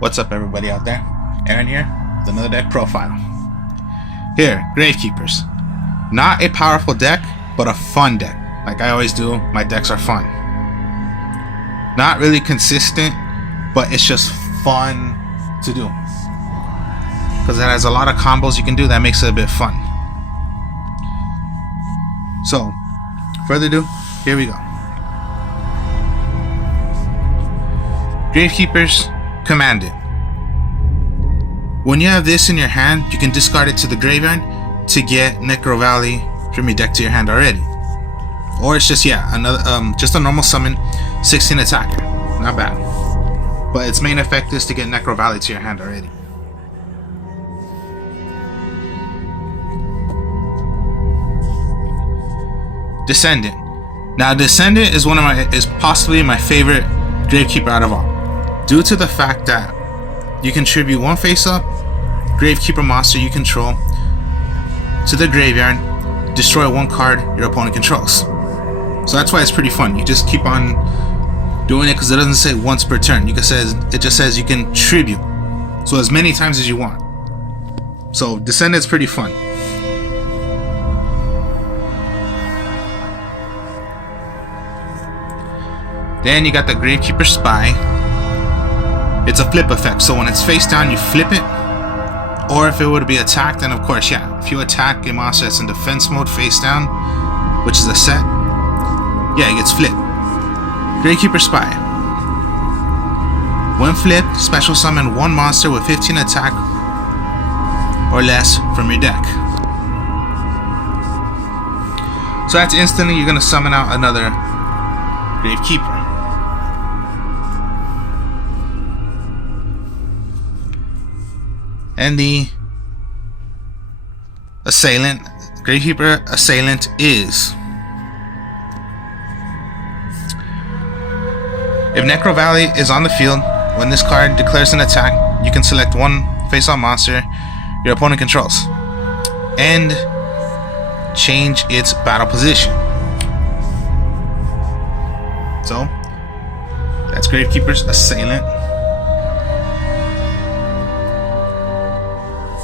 What's up, everybody out there? Aaron here with another deck profile. Here, Gravekeepers. Not a powerful deck, but a fun deck. Like I always do, my decks are fun. Not really consistent, but it's just fun to do. Because it has a lot of combos you can do that makes it a bit fun. So, further ado, here we go. Gravekeepers Commanded. When you have this in your hand, you can discard it to the graveyard to get Necro Valley from your deck to your hand already. Or it's just, another just a normal summon, 16 attacker. Not bad. But its main effect is to get Necro Valley to your hand already. Descendant. Now Descendant is possibly my favorite Gravekeeper out of all, due to the fact that you contribute one face-up Gravekeeper monster you control to the graveyard, destroy one card your opponent controls. So that's why it's pretty fun. You just keep on doing it because it doesn't say once per turn. It just says you can tribute, so as many times as you want. So Descendant's pretty fun. Then you got the Gravekeeper Spy. It's a flip effect, so when it's face down, you flip it. Or if it were to be attacked, then of course, if you attack a monster that's in defense mode face down, which is a set, it gets flipped. Gravekeeper Spy. When flipped, special summon one monster with 15 attack or less from your deck. So that's instantly you're going to summon out another Gravekeeper. And the Assailant, Gravekeeper Assailant is, if Necro Valley is on the field, when this card declares an attack, you can select one face-off monster your opponent controls and change its battle position. So that's Gravekeeper's Assailant.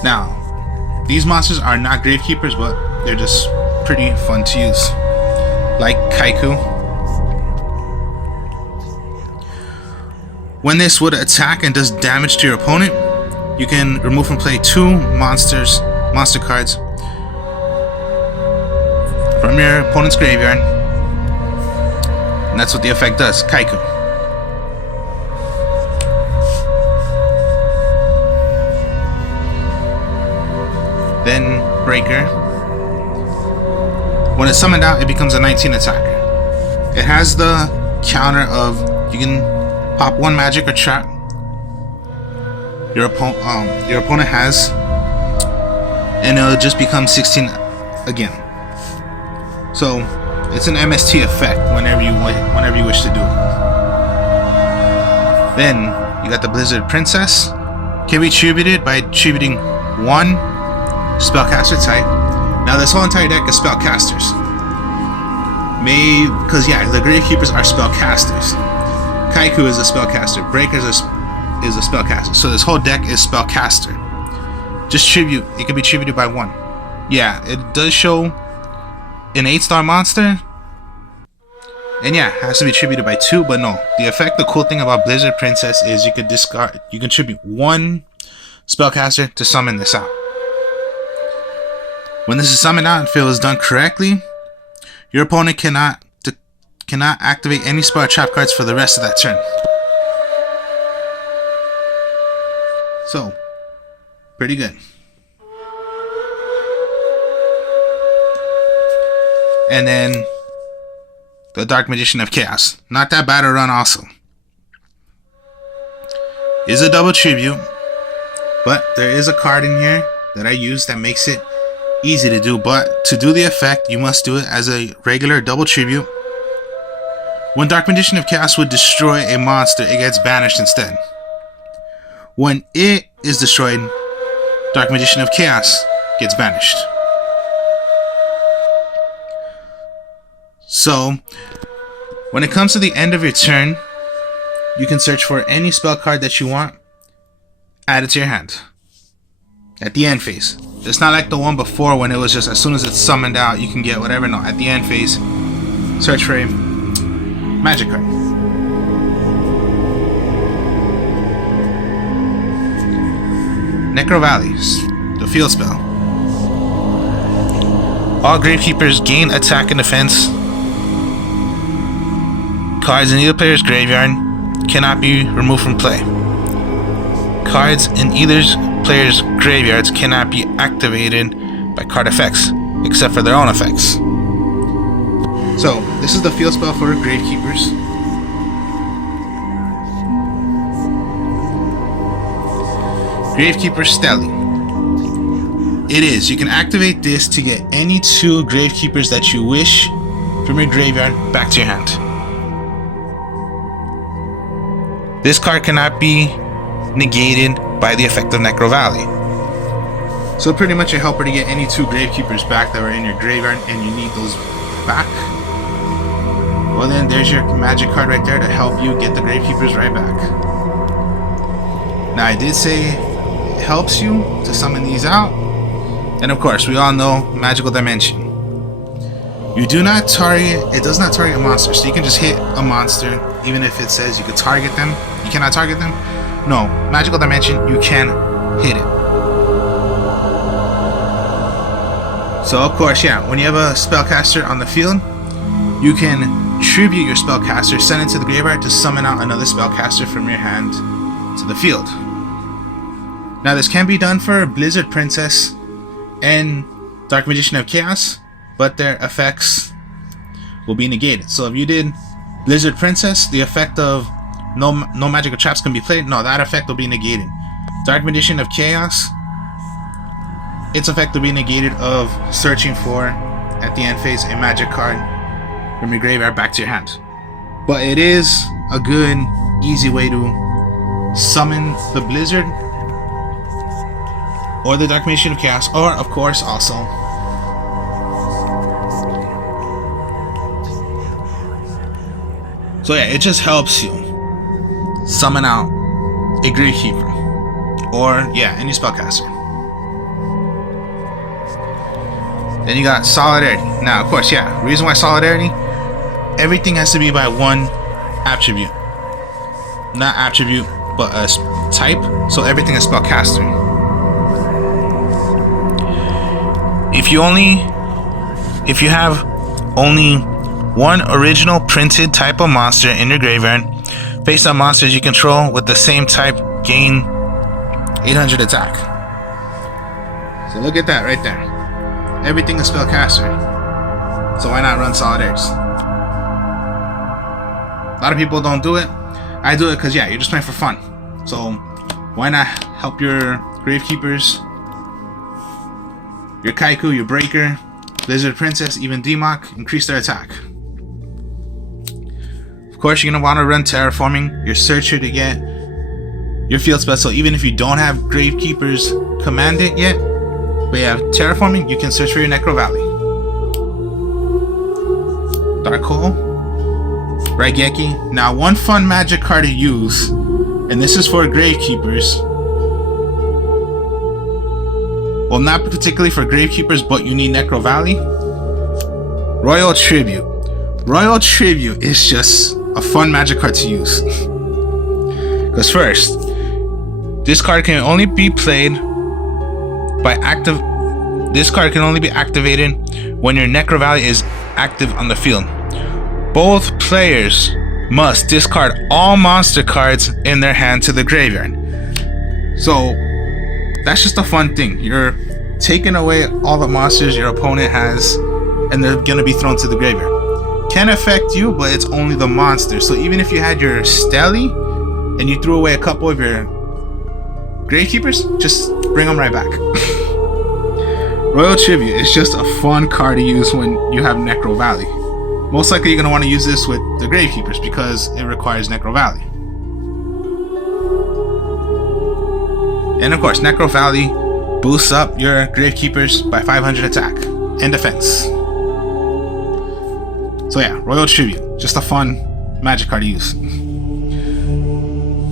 Now, these monsters are not Gravekeepers, but they're just pretty fun to use. Like Kaiku. When this would attack and does damage to your opponent, you can remove from play 2 monster cards from your opponent's graveyard. And that's what the effect does, Kaiku. Then Breaker. When it's summoned out, it becomes a 19 attacker. It has the counter of you can pop one magic or trap your opponent has, and it'll just become 16 again. So it's an MST effect whenever you wish to do it. Then you got the Blizzard Princess. Can be tributed by tributing one spellcaster type. Now this whole entire deck is spellcasters. Because the Gravekeepers are spellcasters. Kaiku is a spellcaster. Breaker is a spellcaster. So this whole deck is spellcaster. Just tribute. It can be tributed by one. Yeah, it does show an 8-star monster. And it has to be tributed by 2, but no. The cool thing about Blizzard Princess is you can tribute one spellcaster to summon this out. When this is summoned out and feels done correctly, your opponent cannot activate any spell or trap cards for the rest of that turn. So, pretty good. And then the Dark Magician of Chaos. Not that bad a run also. Is a double tribute, but there is a card in here that I use that makes it easy to do, but to do the effect you must do it as a regular double tribute. When Dark Magician of Chaos would destroy a monster, it gets banished instead. When it is destroyed, Dark Magician of Chaos gets banished. So When it comes to the end of your turn, you can search for any spell card that you want, add it to your hand. At the end phase. It's not like the one before when it was just as soon as it's summoned out, you can get whatever. No, at the end phase, search for a magic card. Necro Valleys, the field spell. All Gravekeepers gain attack and defense. Cards in either player's graveyard cannot be removed from play. Cards in either player's graveyards cannot be activated by card effects, except for their own effects. So, this is the field spell for Gravekeepers. Gravekeeper Stele. It is, you can activate this to get any 2 Gravekeepers that you wish from your graveyard back to your hand. This card cannot be negated by the effect of Necro Valley. So pretty much a helper to get any 2 Gravekeepers back that were in your graveyard and you need those back. Well then, there's your magic card right there to help you get the Gravekeepers right back. Now I did say it helps you to summon these out. And of course, we all know Magical Dimension. You do not target, it does not target a monster, so you can just hit a monster, even if it says you could target them. You cannot target them. No, Magical Dimension, you can hit it. So of course, yeah, when you have a spellcaster on the field, you can tribute your spellcaster, send it to the graveyard to summon out another spellcaster from your hand to the field. Now this can be done for Blizzard Princess and Dark Magician of Chaos, but their effects will be negated. So if you did Blizzard Princess, the effect of no magical traps can be played. No, that effect will be negated. Dark Magician of Chaos, its effect will be negated of searching for, at the end phase, a magic card from your graveyard back to your hand. But it is a good, easy way to summon the Blizzard or the Dark Magician of Chaos, or of course also so yeah, it just helps you summon out a Gravekeeper or yeah, any spellcaster. Then you got Solidarity. Now of course, yeah, reason why Solidarity, everything has to be by one attribute, not attribute but a type, so everything is spellcaster. If you have only one original printed type of monster in your graveyard, based on monsters you control with the same type gain 800 attack. So look at that right there. Everything is spellcaster. So why not run Solidarities? A lot of people don't do it. I do it because yeah, you're just playing for fun. So why not help your Gravekeepers, your Kaiku, your Breaker, Blizzard Princess, even Demok, increase their attack. Of course, you're going to want to run Terraforming, your Searcher to get your field spell. So even if you don't have Gravekeepers commanded yet, but you have Terraforming, you can search for your Necro Valley. Dark Hole, Raigeki. Now one fun magic card to use, and this is for Gravekeepers. Well, not particularly for Gravekeepers, but you need Necro Valley. Royal Tribute. Royal Tribute is just a fun magic card to use. Because first, this card can only be played by active. This card can only be activated when your Necro Valley is active on the field. Both players must discard all monster cards in their hand to the graveyard. So that's just a fun thing. You're taking away all the monsters your opponent has, and they're gonna be thrown to the graveyard. Can affect you, but it's only the monster. So even if you had your Stele and you threw away a couple of your Gravekeepers, just bring them right back. Royal Tribute is just a fun card to use when you have Necro Valley. Most likely you're gonna want to use this with the Gravekeepers because it requires Necro Valley. And of course, Necro Valley boosts up your Gravekeepers by 500 attack and defense. So yeah, Royal Tribute. Just a fun magic card to use.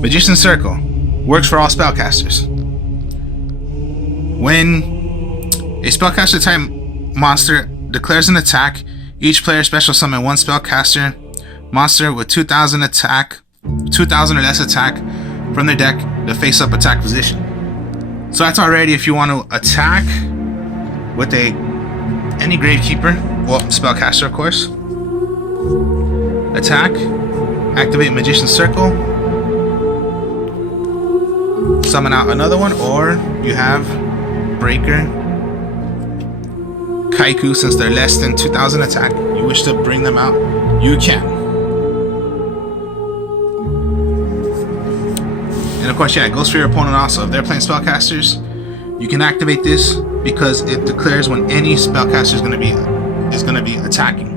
Magician's Circle works for all spellcasters. When a spellcaster type monster declares an attack, each player special summon one spellcaster monster with 2,000 attack, 2,000 or less attack from their deck to face up attack position. So that's already if you want to attack with any Gravekeeper, well, spellcaster of course. Attack, activate Magician's Circle, summon out another one, or you have Breaker, Kaiku. Since they're less than 2,000 attack, you wish to bring them out, you can. And of course, yeah, it goes for your opponent also. If they're playing spellcasters, you can activate this because it declares when any spellcaster is going to be attacking.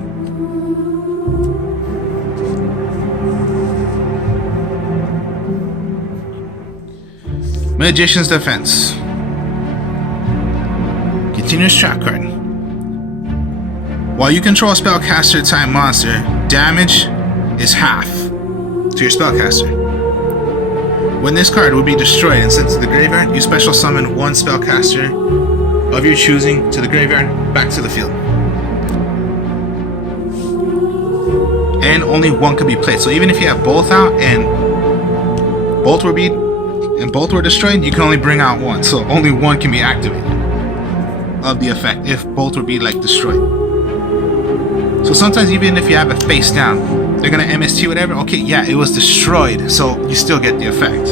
Magician's Defense. Continuous trap card. While you control a spellcaster type monster, damage is half to your spellcaster. When this card will be destroyed and sent to the graveyard, you special summon one spellcaster of your choosing to the graveyard back to the field. And only one can be played. So even if you have both out and both were destroyed, you can only bring out one. So only one can be activated of the effect if both would be like destroyed. So sometimes even if you have it face down, they're gonna MST whatever. Okay, yeah, it was destroyed, so you still get the effect.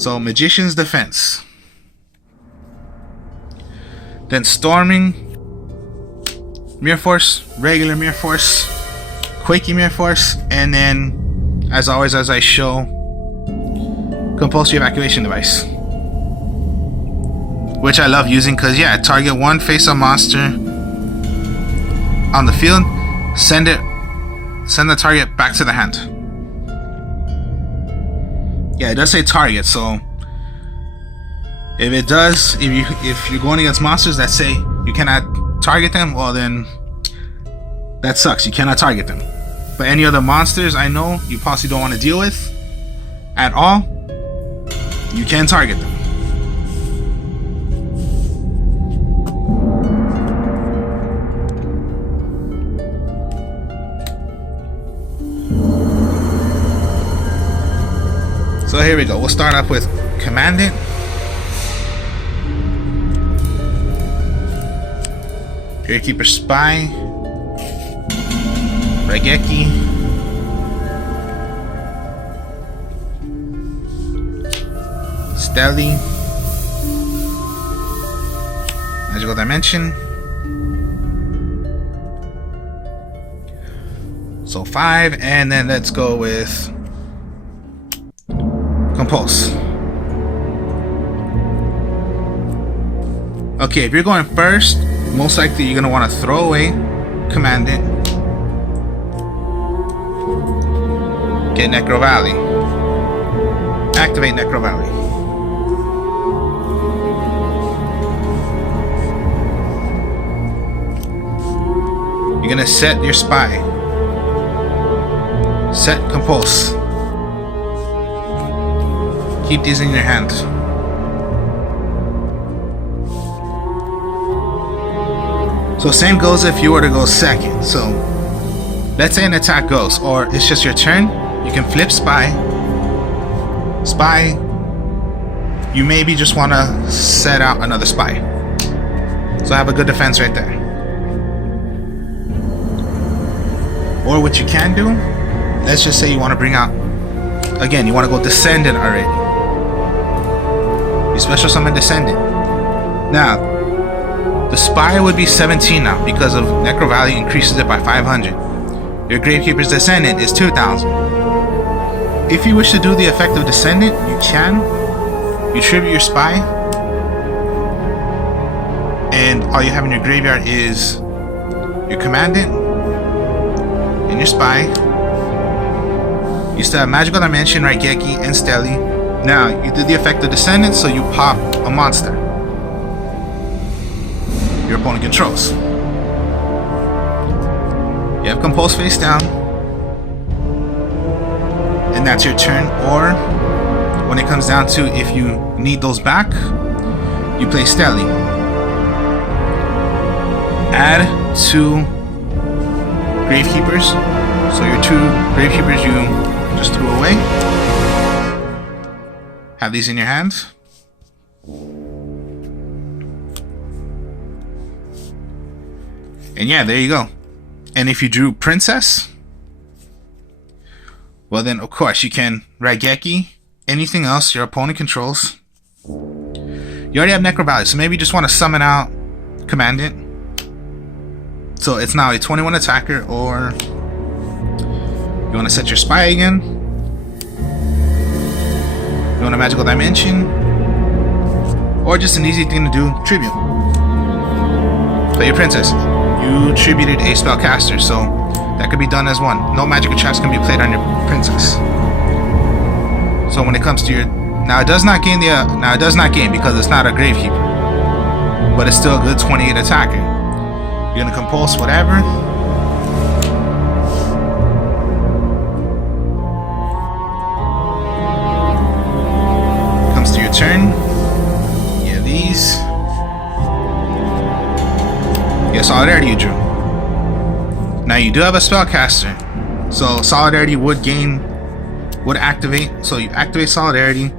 So Magician's Defense. Then Storming, Mirror Force, regular Mirror Force, Quaking Mirror Force, and then, as always, as I show, Compulsory Evacuation Device. Which I love using because, yeah, target one face-up monster on the field, send the target back to the hand. Yeah, it does say target, so if you're going against monsters that say you cannot target them, well then that sucks. You cannot target them. But any other monsters I know you possibly don't want to deal with at all, you can target them. So here we go. We'll start off with Commandant. Gravekeeper Spy. Raigeki. Steli. Magical Dimension. So 5, and then let's go with Compulse. Okay, if you're going first, most likely you're going to want to throw away Commandant. Get Necro Valley. Activate Necro Valley. You're going to set your Spy. Set Compulse. Keep these in your hand. So same goes if you were to go second. So let's say an attack goes, or it's just your turn. You can flip Spy. Spy. You maybe just want to set out another Spy. So I have a good defense right there. Or what you can do, let's just say you want to bring out, again, you want to go Descendant already. You special summon Descendant. Now, the Spy would be 17 now because of Necro Valley increases it by 500. Your Gravekeeper's Descendant is 2,000. If you wish to do the effect of Descendant, you can. You tribute your Spy, and all you have in your graveyard is your Commandant and your Spy. You still have Magical Dimension, Raigeki, and Steli. Now, you do the effect of Descendant, so you pop a monster your opponent controls. You have compulse face down, and that's your turn. Or when it comes down to if you need those back, you play steadily. Add 2 Gravekeepers. So your 2 Gravekeepers you just threw away. Have these in your hand. And yeah, there you go. And if you drew Princess, well then of course you can Raigeki, anything else your opponent controls. You already have Necro Valley, so maybe you just want to summon out Commandant. So it's now a 21 attacker, or you want to set your spy again. You want a magical dimension, or just an easy thing to do, tribute. Play your princess. You tributed a spellcaster, so that could be done as one. No magic traps can be played on your princess. So when it comes to your, now it does not gain because it's not a Gravekeeper, but it's still a good 28 attacker. You're gonna compulse whatever. Comes to your turn. Yeah, these. Yeah, Solidarity you drew. Now you do have a spellcaster, so Solidarity would activate. So you activate Solidarity,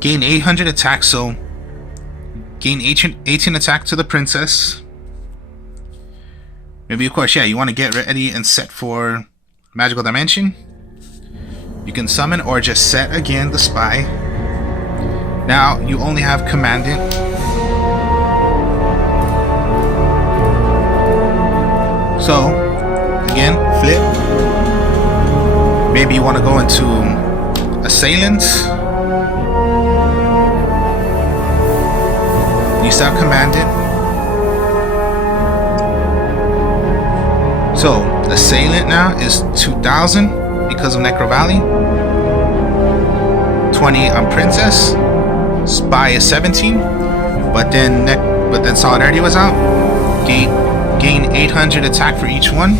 gain 800 attack, so gain 18 attack to the princess. Maybe of course, yeah, you want to get ready and set for magical dimension. You can summon or just set again the spy. Now you only have Commandant. So again, flip. Maybe you want to go into Assailant. You still have Commandant. So Assailant now is 2000 because of Necro Valley. 20 on Princess. Spy is 17. But then Solidarity was out. Gain 800 attack for each one.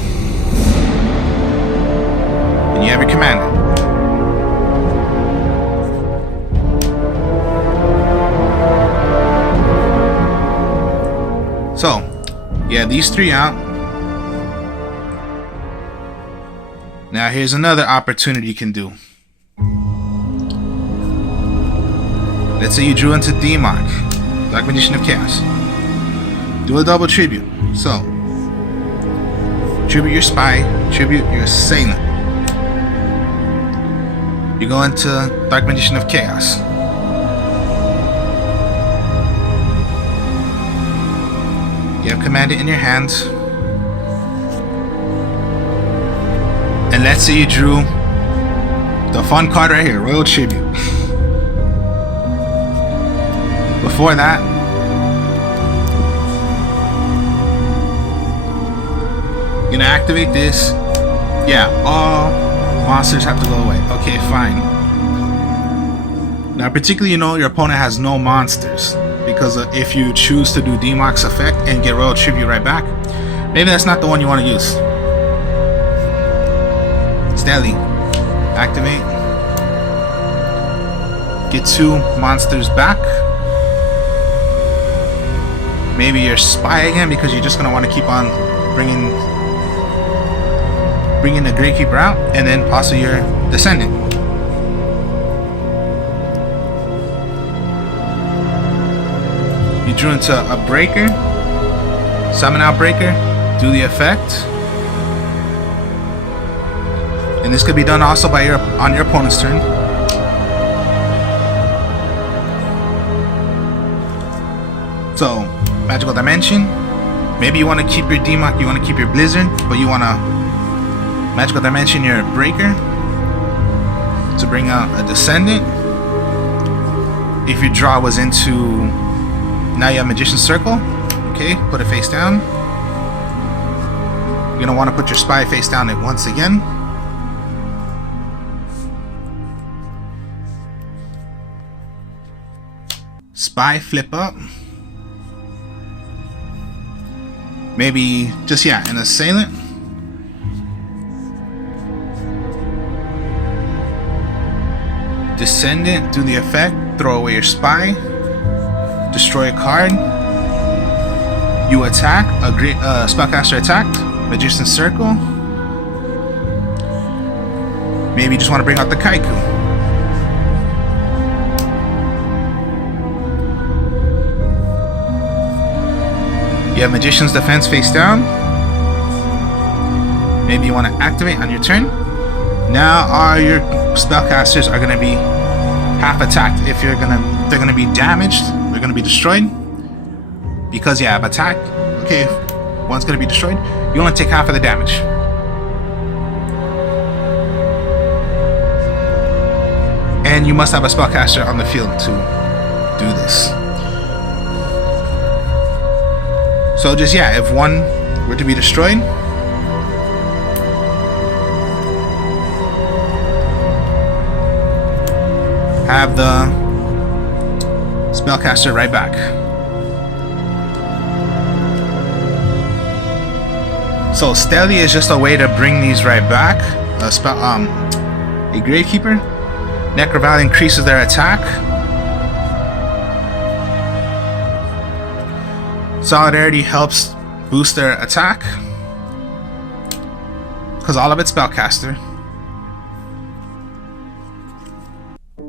And you have your Commandant. So, yeah, these 3 out. Now here's another opportunity you can do. Let's say you drew into Demok, Dark Magician of Chaos. Do a double tribute. So, tribute your spy, tribute your assailant. You go into Dark Magician of Chaos. You have Commandant in your hands. And let's say you drew the fun card right here, Royal Tribute. Before that, you're gonna activate this. Yeah, all monsters have to go away. Okay, fine. Now, particularly, your opponent has no monsters, because if you choose to do Demok's effect and get Royal Tribute right back, maybe that's not the one you want to use. Steadily. Activate. Get 2 monsters back. Maybe your spy again, because you're just going to want to keep on bringing the Gravekeeper out, and then possibly your Descendant. You drew into a Breaker. Summon out Breaker. Do the effect. And this could be done also on your opponent's turn. So, Magical Dimension. Maybe you want to keep your Demok, you want to keep your Blizzard, but you want to Magical Dimension your Breaker to bring out a Descendant. If your draw was into, now you have Magician's Circle. Okay, put it face down. You're going to want to put your spy face down once again. Spy flip up. Maybe just, yeah, an assailant. Descendant, do the effect, throw away your spy, destroy a card. You attack, a great spellcaster attacked, Magician's Circle. Maybe you just want to bring out the Kaiku. You have Magician's Defense face down. Maybe you want to activate on your turn. Now all your spellcasters are gonna be half attacked. If they're gonna be damaged, they're gonna be destroyed. Because you have attack. Okay, if one's gonna be destroyed, you only take half of the damage. And you must have a spellcaster on the field to do this. So just, yeah, if one were to be destroyed, have the spellcaster right back. So Stealthy is just a way to bring these right back. A Gravekeeper. Necro Valley increases their attack. Solidarity helps boost their attack because all of it's spellcaster.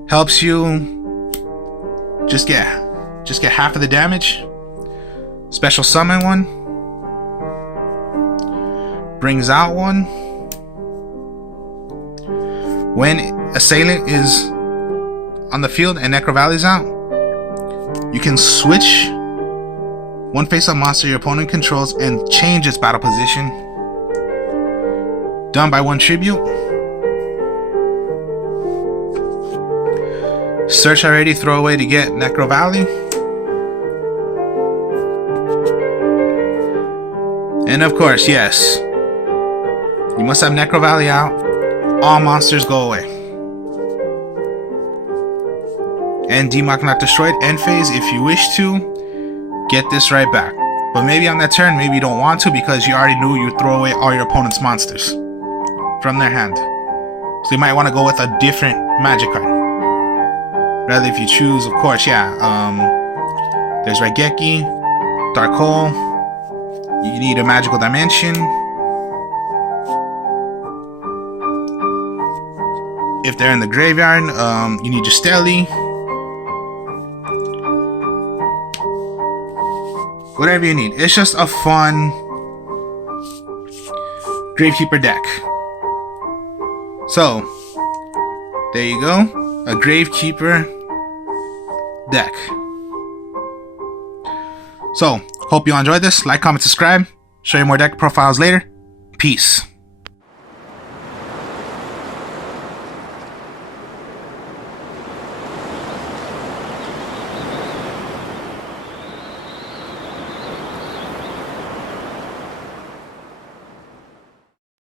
Helps you just get half of the damage. Special summon one. Brings out one. When Assailant is on the field and Necro Valley's out, you can switch one face-up monster your opponent controls and change its battle position. Done by one tribute. Search already, throw away to get Necro Valley. And of course, yes, you must have Necro Valley out. All monsters go away. And Demock not destroyed. End phase, if you wish to, get this right back. But maybe on that turn, maybe you don't want to because you already knew you throw away all your opponent's monsters from their hand. So you might want to go with a different magic card. Rather, if you choose, of course, yeah. There's Raigeki, Dark Hole. You need a magical dimension. If they're in the graveyard, you need your Steli. Whatever you need. It's just a fun Gravekeeper deck. So, there you go. A Gravekeeper deck. So, hope you enjoyed this. Like, comment, subscribe. Show you more deck profiles later. Peace.